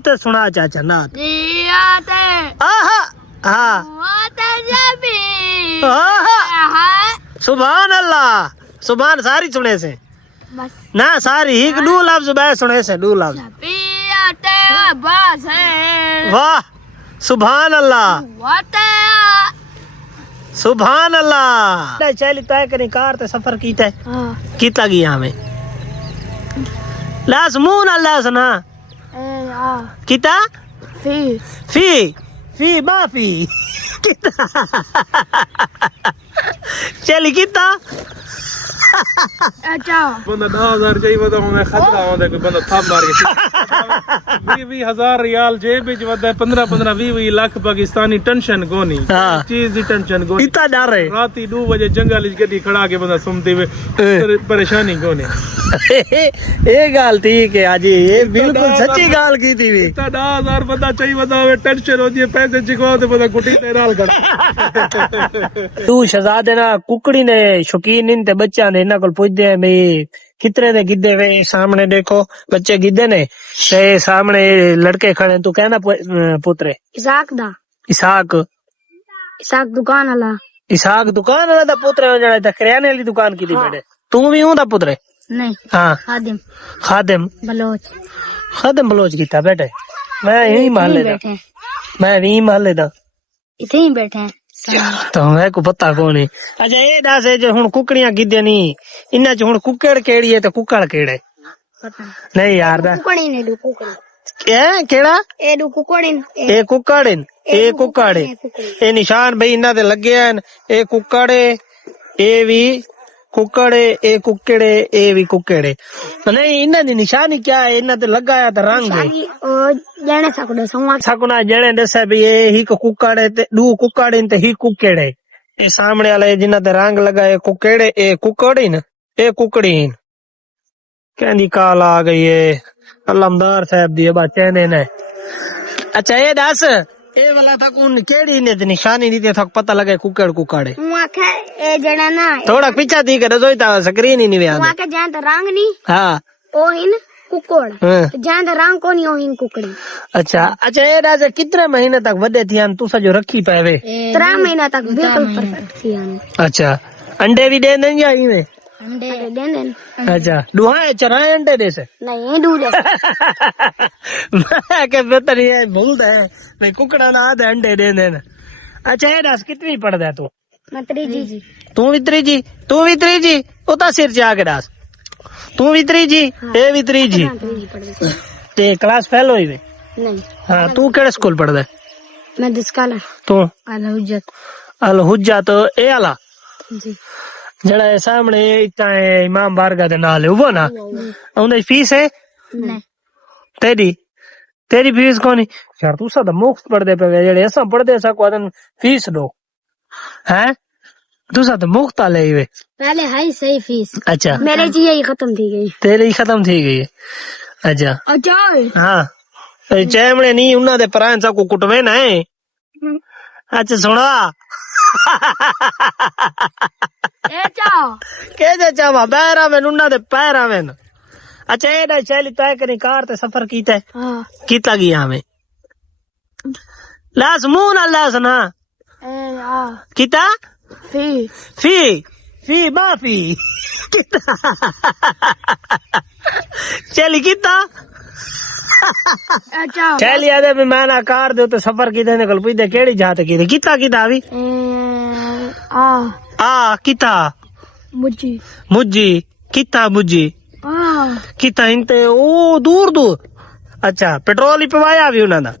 तो सुना चाचा ना सुभान अल्लाह सुभान सारी सुने से ना सारी ही दो लफ्ज बै सुने से दो लफ्ज वाह सुभान अल्लाह सुभान अल्लाह चली तय करी कार ते सफर कीता गया हमें लास मुंह ना लास ना कीता फी माफी चली कीता बंदा 10,000 चाहिए बताऊं मैं खतरा होता कोई बंदा थप मार के 20,000 रियाल जेब विच वदा 15-20 लाख पाकिस्तानी टेंशन कोनी चीज दी टेंशन कोनी इतना डर है राती 2 बजे जंगल विच गड्डी खड़ा के बंदा सुमते हुए परेशानी कोनी ये गाल ठीक है आजी ये बिल्कुल सच्ची गाल की थी भी इतना 10,000 बंदा चाहिए बताओ टेंशन होती है पैसे चिकवाओ तो बंदा गुटी ते नाल खड़ा तू शहजादे ना कुकड़ी ने शौकीन इन ते बच्चा ने इन्हां कोल पुछदे हैं भाई कितने ने गिद्धे वे सामने देखो बच्चे गिद्धे ने ते सामने लड़के खड़े तू कहना पुत्रे इसहाक दुकान वाला दा पुत्र हो जाना था करियाने वाली दुकान की थी बेटे तू भी हूं दा पुत्र नहीं हाँ खादिम बलोच की था बेटे मैं यही महल्ले दा इथे ही बैठे हैं तो मैं को पता कौन है अच्छा ये दस है जो हुन कुकड़ियां गिद्धे नहीं इन्हां च हुन कुकड़ केड़ी है ते कुकड़ केड़े नहीं यार दा कुकड़ी ने दो कुकड़ी ए केड़ा ए दो कुकड़ी ए कुकड़ ए निशान भाई इन्हां ते लगे हैं ए कुकड़ ए भी कुकड़े ए कुकड़े ए भी कुकड़े नहीं इन्हां दी निशानी क्या है इन्हां ते लगा है ते रंग है जने सकना जने दसे भी ये ही कुकड़े ते दो कुकड़े ते ही कुकड़े ए सामने वाले जिन्हां ते रंग लगा है कुकड़े ए कुकड़ीन ए कुकड़ीन कहंदी काल आ गई है अलमदार साहब दी बच्चे ने अच्छा ये दस ए वाला था कौन केड़ी ने निशानी दी ते पता लगे कुकड़े ए जना ना थोड़ा पीछा दी कर जोईता स्क्रीन ही नहीं आंदी वहां के जान तो रंग नहीं हां ओ हिन कुकड़ जान तो रंग कोनी ओ हिन कुकड़ी अच्छा ये राजा कितने महीने तक वडे थी तू सजो रखी पावे 3 महीना तक बिल्कुल परफेक्ट थी अच्छा अंडे भी दे देंगे आई में अंडे दे देन अच्छा दुहाए चराए अंडे दे से नहीं दूध मैं के बेहतर ये भूल है भाई कुकड़ा ना आधे अंडे दे देन अच्छा ये दस कितनी पढ़दा है तू मैं त्रीजी तू भी त्रीजी उता सिर जा के दस तू भी त्रीजी ए भी त्रीजी ते क्लास फेल होई वे नहीं हां तू केड़े स्कूल पढ़दा है मैं दिसकाला तू अल हुज्जत ए आला जी जड़ा सामने इतना इमाम बारगाह दे नाल है वो ना उन्हें फीस है नहीं तेरी फीस कोनी यार तू सा मुफ्त पढ़दे पे जेड़े असा पढ़दे सा को फीस दो हैं तू सा मुफ्त ले वे पहले हाई सही फीस अच्छा मेरे जी यही खत्म थी गई तेरी खत्म थी गई है अच्छा हां चैमणे नहीं उन्ना दे परां सा को कुटवे ना है अच्छा सुना ए चाओ के जे चावा बैरा में उन्ना दे पैरा में अच्छा ये चली तय करी कार ते सफर कीता गया हमें लास मुंह ना लास ना कीता फी माफी चली कीता चली आदे भी मैं ना कार दे तो सफर कीते निकल पुछदे केड़ी जात कीते कीता अभी कीता मुज्जी कीता मुज्जी किता इंते ओ दूर अच्छा पेट्रोल ही पवाया भी उन्हां दा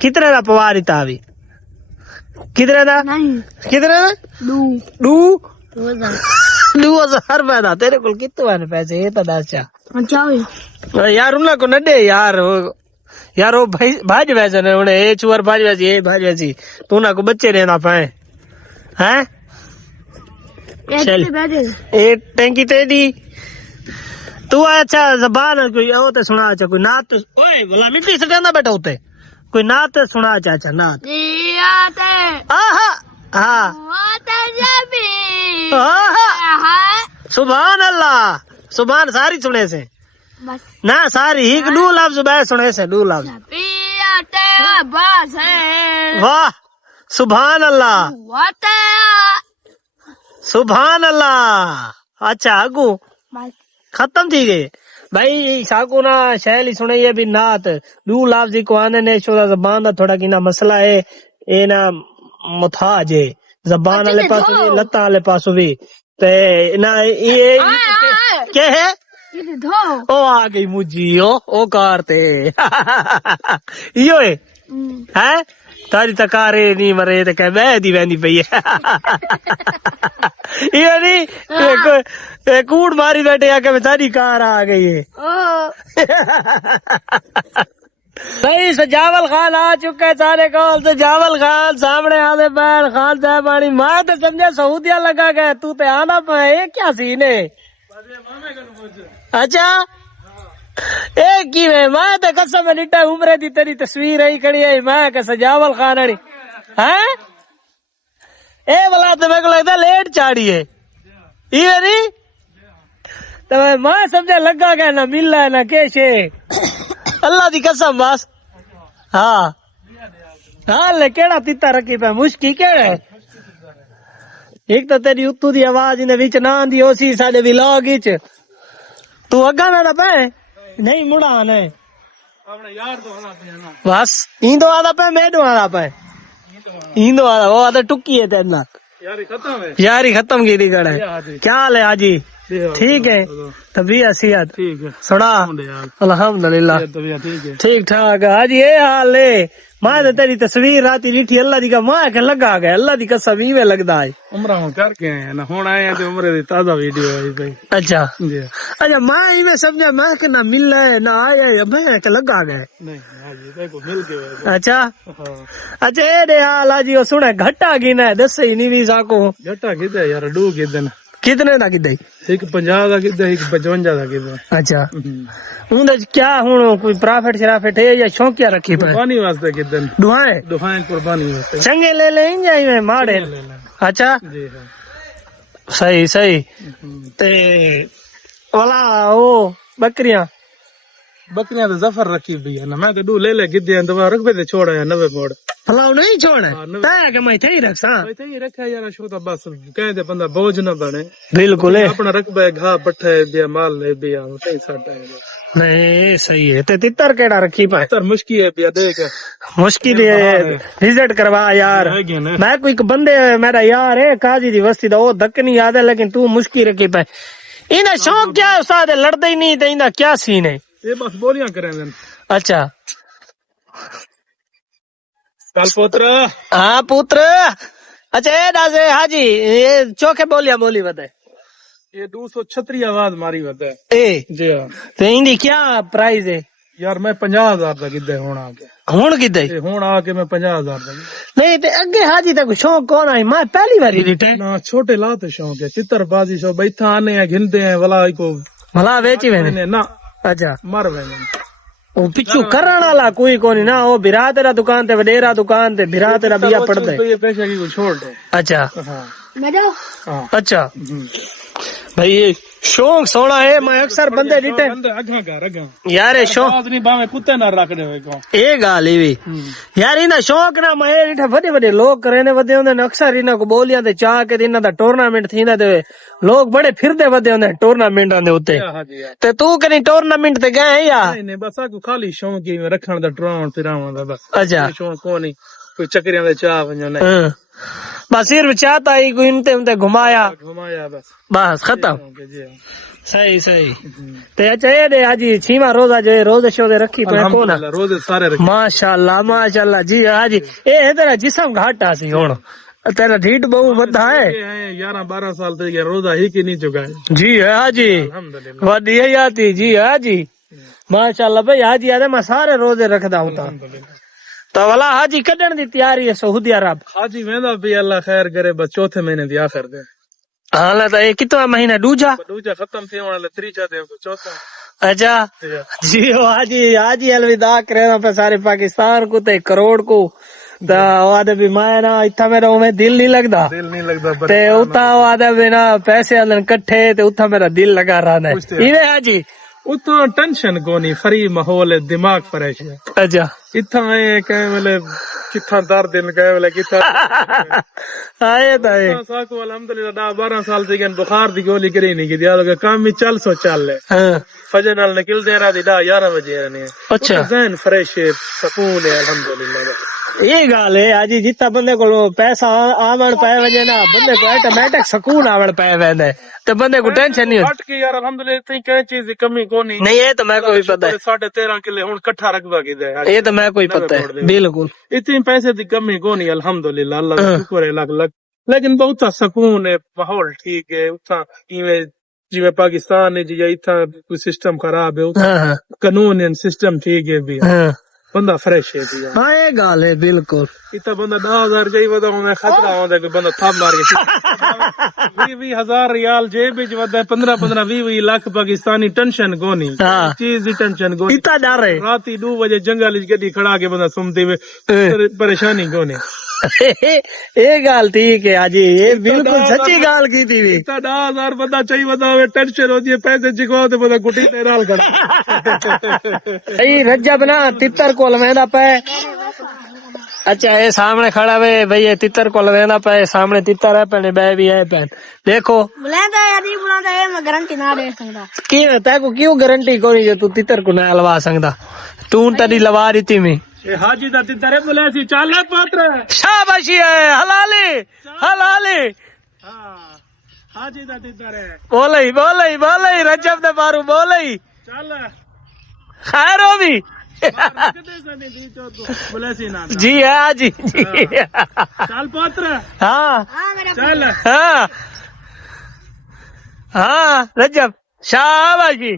कितने दा पवा दिता अभी कितने दा 2,000 रुपए दा तेरे कोल कितने वाले पैसे ये तो दस यार उन्हां को नडे यार वो भाज वैसे ने उन्हें ये चुअर भाज वैसी ये भाज वैसी तू ना को बच्चे रहना पाए हैं चल ये टैंकी तेरी तू अच्छा जबान कोई ओ ते सुना अच्छा कोई नात ओए भला मिट्टी सटांदा बैठा उते कोई नात सुना अच्छा नात आहा सुभान अल्लाह सुभान सारी सुने से बस ना सारी ही दो लफ्ज बै सुने से दो लफ्ज बस है वाह सुभान अल्लाह सुभान अल्लाह। अच्छा अगू बस खत्म थी गई भाई। साकू ना शैल ही सुनाई है भी नात दू लाफ्जी को आने ने शोदा जबान दा थोड़ा की ना मसला है ए ना मुथाज है जबान वाले पास भी लत्ता वाले पास भी ते ना ये क्या है ये धो ओ आ गई मुझी ओ कारते यो है तारी तकारे नहीं मरे ते कह मैं दी वैंदी पई है ये नहीं कूड़ मारी बैठे आके बेचारी कार आ गई है। भाई सजावल खान आ चुका है सारे कॉल से जावल खान सामने आने बैठ खान साहब पानी मैं तो समझा सऊदिया लगा गया तू तो आना पाए क्या सीन है। अच्छा एक की मैं तो कसम निटा उम्र दी तेरी तस्वीर आई खड़ी है मैं का सजावल खान है ए वाला तो मेरे को लगता लेट चाड़ी है ये नहीं तो मैं समझा लगा गया ना मिल रहा है ना कैसे अल्लाह दी कसम बस। हाँ हाल केड़ा तीता रखी पे मुश्किल केड़ा है एक तो तेरी उत्तू दी आवाज इन्हें विच ना आंदी ओसी साडे व्लॉग विच तू अग्गा ना पे नहीं मुड़ा आने अपने यार तो आना पे ना बस इंदो आदा पे मेडो आदा पे इंदो आदा वो आदा टुक्की है तेना यारी खत्म है यारी खत्म की गड़ है क्या हाल है हाजी ठीक है तबीयत सेहत ठीक है सुना अल्हम्दुलिल्लाह ठीक ठाक हाजी ये हाल है मैं तो तेरी तस्वीर राती लिठी अल्लाह दी का मां के लगा गया अल्लाह दी कसम इवे लगदा है उम्र हम करके आए हैं ना हुन आए हैं तो उम्र दी ताजा वीडियो आई भाई। अच्छा जी अच्छा मैं इवे समझा मैं के ना मिल है ना आया मैं के लगा गया नहीं हाजी देखो मिल के अच्छा हां अच्छा ए दे हाल हाजी ओ सुने घटा गिना है दस ही नहीं भी साको घटा किदे यार डू किदन कितने दा किदे एक 50 ਦਾ ਕਿੱਦਾਂ ਇੱਕ 55 ਦਾ ਕਿੱਦਾਂ अच्छा उनदे क्या हुन कोई प्रॉफिट शराफिट है या शौकिया रखी पे कुर्बानी वास्ते किदन दुआएं दुहान कुर्बानी वास्ते चंगे ले ले जाई में माड़े अच्छा जी हां सही सही ते वाला वो बकरियां बकरियां तो जफर रखी भी है ना मैं तो डू ले ले गिद्दे दवा रख पे छोड़ा है 90 मोड़ फलाव नहीं छोड़े तय के मैं थे ही रख सा मैं ही रखा यार शो तो बस कहते बंदा बोझ ना बने बिल्कुल है अपना रकबा घा पट्ठे बिया माल ले बिया सही साटा है नहीं सही है ते तितर केड़ा रखी पाए तर मुश्किल है बिया देख मुश्किल है विजिट करवा यार मैं कोई बंदे मेरा यार है काजी दी बस्ती दा वो धक नहीं याद है लेकिन तू मुश्किल रखी पाए इना शौक क्या है उस्ताद लड़ते ही नहीं ते इना क्या सीन है ये बस बोलियां करें अच्छा कल पुत्र हाँ पुत्र अच्छा ये दासे हाजी ये चौके बोलिया बोली बताए ये 236 आवाज मारी बता ए जी हां तो इनकी क्या प्राइस है यार मैं 50,000 ਦਾ ਕਿੱਦਾਂ ਹੁਣ ਆ ਕੇ ਹੁਣ ਕਿੱਦਾਂ ਤੇ ਹੁਣ ਆ ਕੇ ਮੈਂ 50,000 ਦਾ नहीं ते अगे हाजी तक शौक कौन आई मैं पहली बारी रिटे ना छोटे लाते शौक है चित्रबाजी शौक बैठा आने हैं घिनते हैं वाला को भला बेची मैंने ना अच्छा मर वैने वो पिछू करण वाला कोई कोनी ना वो बिरा तेरा दुकान ते वडेरा दुकान ते बिरा तेरा बिया पड़ता है ये पैसे की को छोड़ दे अच्छा हां मदो हां अच्छा भाई ये शौक सोना है मैं अक्सर बंदे डिटे बंदे अगा कर अगा यार ये शौक बात नहीं बावे कुत्ते ना रख दे को ए गाल ही यार इना शौक ना मैं डिटे बड़े बड़े लोग करे ने वदे होंदे अक्सर इना को बोलियां ते चाह के इना दा टूर्नामेंट थींदा ते लोग बड़े फिरदे वदे होंदे टूर्नामेंटां दे उत्ते हां जी ते तू कनी टूर्नामेंट ते गए या नहीं नहीं बस को खाली शौक ही रखण दा टराउन फिराउन दा बस अच्छा शौक कोनी कोई चक्रियां दे चाह वणो नहीं बस सिर्फ चाहता ही कोई इनते उनते घुमाया बस खत्म सही सही ते अच्छा ये दे हाजी छीमा रोजा जो रोजे शोजे रखी पे कोना रोजे सारे रखी माशाल्लाह जी हाजी ए तेरा जिस्म घाटा सी हुन तेरा ढीठ बहु बद्धा है 11-12 साल से ये रोजा ही की नहीं चुका है जी हाजी अल्हम्दुलिल्लाह वडिया याती जी हाजी माशाल्लाह भाई हाजी आदे मैं सारे रोजे रखदा हूं तो वाला हाजी कढण दी तैयारी है सऊदी अरब हाजी वेंदा भी अल्लाह खैर करे बस चौथे महीने दी आखिर दे हां तो ये कितना महीना दूजा खत्म थे वाला त्रीजा दे चौथा अच्छा जी हाजी अलविदा करे पे सारे पाकिस्तान को ते करोड़ को तो आदे भी मैं ना इतना मेरा उमें दिल नहीं लगता ते उता आदे भी ना पैसे आदन कट्ठे ते उता मेरा दिल लगा रहा है इवे हाजी उतना टेंशन कोनी, फ्री माहौल है, दिमाग फ्रेश है। अच्छा इतना है कहे वेले किथा दर्द है, कहे वेले किथा आए तो है। साको अल्हम्दुलिल्लाह 10-12 साल से बुखार दी गोली करी नहीं की काम भी चल सो चल है। हाँ फजर नाल निकल दे रात 10-11 बजे आने। अच्छा जहन फ्रेश है, सुकून है अल्हम्दुलिल्लाह। ये गाल है अजी जितना बंदे को पैसा आवन पाए वजे ना बंदे को ऑटोमेटिक सुकून आवन पाए वेंदे तो बंदे को टेंशन नहीं होती। हट के यार अल्हम्दुलिल्लाह इतनी कई चीज की कमी कोनी। नहीं ये तो मैं को भी पता है, 13.5 किले हुन इकट्ठा रखवा की दे। ये तो मैं को भी पता है बिल्कुल। इतनी पैसे की कमी कोनी अल्हम्दुलिल्लाह, अल्लाह का शुक्र है लग। लेकिन बहुत सुकून है, माहौल ठीक है। उतना इवें जिवें पाकिस्तान है जी इतना कोई सिस्टम खराब है, हाँ कानून है सिस्टम ठीक है भी, हाँ बंदा फ्रेश है भी। हाँ ये गाल है बिल्कुल। इतना बंदा 10,000 जाई वदा उन्हें खतरा होंदा कोई बंदा थप मार के 20 हजार रियाल जेब विच वदा 15 20 लाख पाकिस्तानी टेंशन कोनी, हाँ। चीज दी टेंशन कोनी। इतना डर है राती 2 बजे जंगल विच गड्डी खड़ा के बंदा सुमते हुए परेशानी कोनी। ये गाल ठीक है अजी, ये बिल्कुल सच्ची गाल की थी भी। इतना 10,000 बंदा चाहिए बता टेंशन होती है, पैसे चिकवाओ तो बंदा गुटी ते नाल खड़ा। रज्जब ना तितर को लवेंदा पे। अच्छा ये सामने खड़ा वे भाई, ये तितर को लवेंदा पे, सामने तितर है पहने बे भी है पहन देखो बुलाता है यदि बुलाता है मैं गारंटी ना दे सकता। क्यों तेको क्यों गारंटी कोनी जो तू तितर को ना लवा सकदा? तू तड़ी लवा रही थी मैं ए हाजी दा तितर है बोले सी चल पात्र शाबाशी है हलाली हलाली। हां हाजी दा तितर है बोले रज्जब दे मारू बोले चल खैर हो भी बोले सी ना जी है जी चल पात्र। हाँ हां मेरा चल हाँ हाँ रज्जब शाबाशी।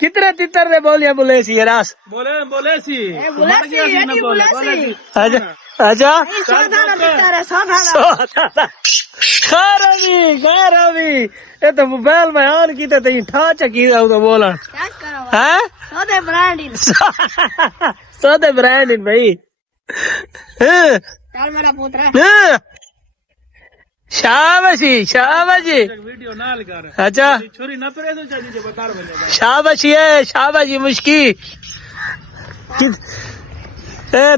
कितने तितर ने बोलिया बोले सी रास बोले सी बुला सी यदि बुला सी अच्छा अच्छा साधा तितर है साधा। खैर अभी ये तो मोबाइल में ऑन की तो ठा चकी तो बोलन क्या करो है सोदे ब्रांडिंग सोदे ब्रांडिंग भाई। चल मेरा पुत्र शाबाशी वीडियो ना लगा रहा। अच्छा छोरी ना परे तो चाहिए बता रहा शाबाशी है शाबाशी मुश्की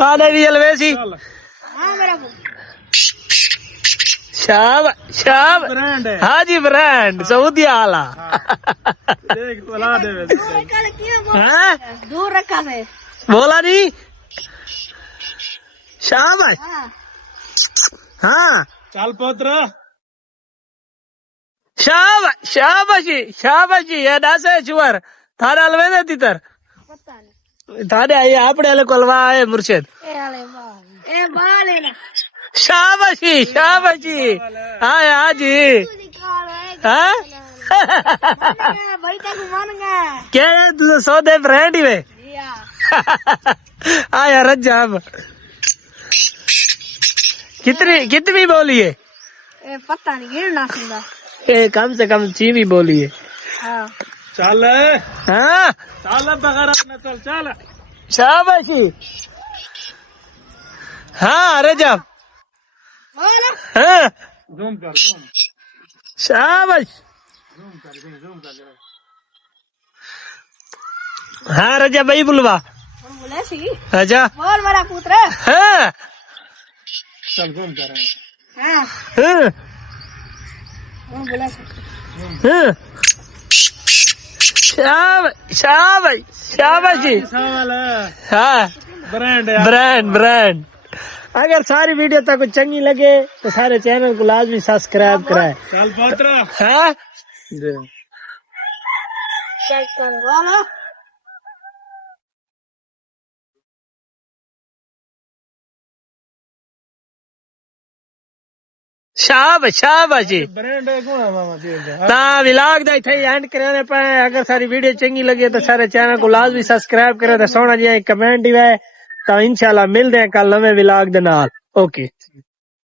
थाने भी अलवेसी। हां मेरा पुत्र शाब ब्रांड है। हाँ जी ब्रांड सऊदी आला। देख बुला दे कल क्यों हाँ? दूर रखा है बोला नहीं शाबाश हां हाँ चल पुत्र शाबाशी ये दासे चुवर थारे अलवेदे तितर पता नहीं थारे आई आपने अलग कोलवा है मुर्शिद। ए बाल है ना शाबाशी हाँ हाँ जी हाँ बड़ी तक मानूंगा क्या है तू सौदे ब्रांड ही में आया रज्जब कितनी बोली है? पता नहीं गिरना सीधा ए कम से कम चीवी बोली है। हाँ चल हाँ चल बगैर चल चल शाबाशी हाँ रजब बोलो हाँ जूम कर शाबाश जूम कर हाँ रजब भाई बुलवा बोले सी अच्छा बोल मेरा पुत्र हाँ चल जूम कर हाँ हाँ बोले सी हाँ शाबाशी सवाल है हाँ ब्रांड है ब्रांड। अगर सारी वीडियो तक चंगी लगे तो सारे चैनल को लाजमी सब्सक्राइब कराए। चल पात्र हाँ चल कर बोलो शाबाशी ब्रांड है कौन है मामा जी ता विलाग दा इथे एंड करने पे। अगर सारी वीडियो चंगी लगे तो सारे चैनल को लाजमी सब्सक्राइब करे तो सोना जी कमेंट ही है। तो इंशाल्लाह मिलते हैं कल नवे विलाग दे नाल। ओके।